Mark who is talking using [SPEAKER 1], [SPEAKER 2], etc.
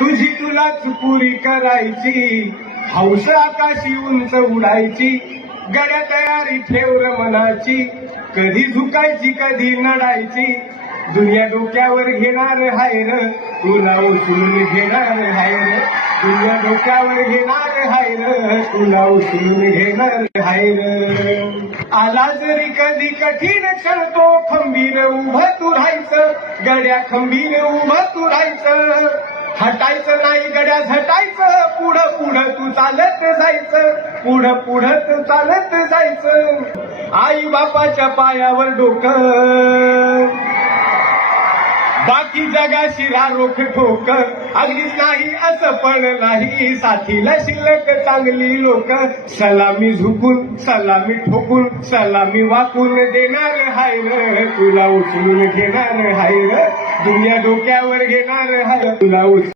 [SPEAKER 1] तुझी तुलाच पुरी करायची. हौस आकाशी उंच उडायची. गड्या तयारी ठेव मनाची. कधी झुकायची कधी नडायची. दुनिया डोक्यावर घेणार हाय तुला उचलून घेणार हाय र. दुनिया डोक्यावर घेणार हाय र. तुला उचलून घेणार हाय र. आला जरी कधी कठीण क्षण तो खंबीर उभं तू राहायचं गड्या खंबीर उभं तू राहायचं हटायचं नाही गड्यास हटायचं. पुढं पुढं तू चालत जायचं. पुढं पुढं तू चालत जायचं. आई बापाच्या पायावर डोकं. बाकी जगा शिरा रोख ठोक. अगदीच नाही असं पण नाही. साथीला शिल्लक चांगली लोक. सलामी झुकून सलामी ठोकून सलामी वाकून देणार हाय र. तुला उचलून घेणार हाय र. दुनिया डोक्यावर घेणार हाय तुला उचल